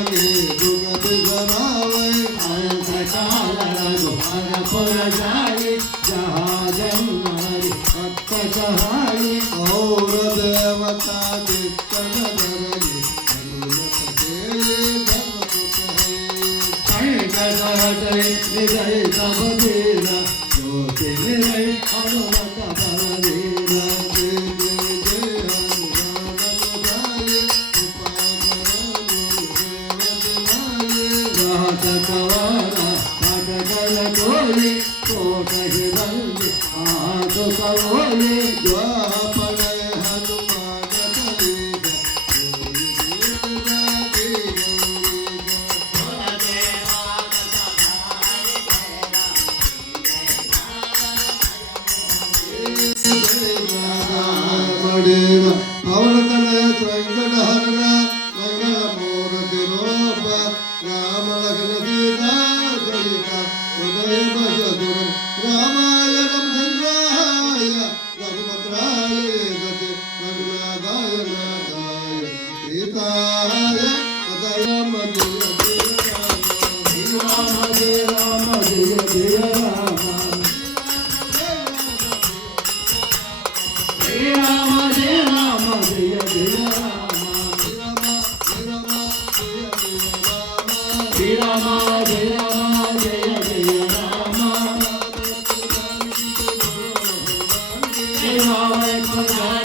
लगे दुगत जरावे काल रघुवर जाए जहाँ जन्मारी भक्त कहाई और देवता दिक्कन धरगे विजय तब वीरा ज्योति विजय हनुमत बलवीरा कवारा भटकल कोई कोट बंदी हाथ कवोली द्वापर हनुमान पवन तनय वेंकट हरण मंगल मूर्ति रूप राम लखन सीता सहित उदय बसुर रामाय रामचंद्राय रघुपत्राय गति रघुनाथाय नाथाय सीताय राम जय राम जय जय राम राम जय राम जय जय राम राम जय राम जय जय राम जय राम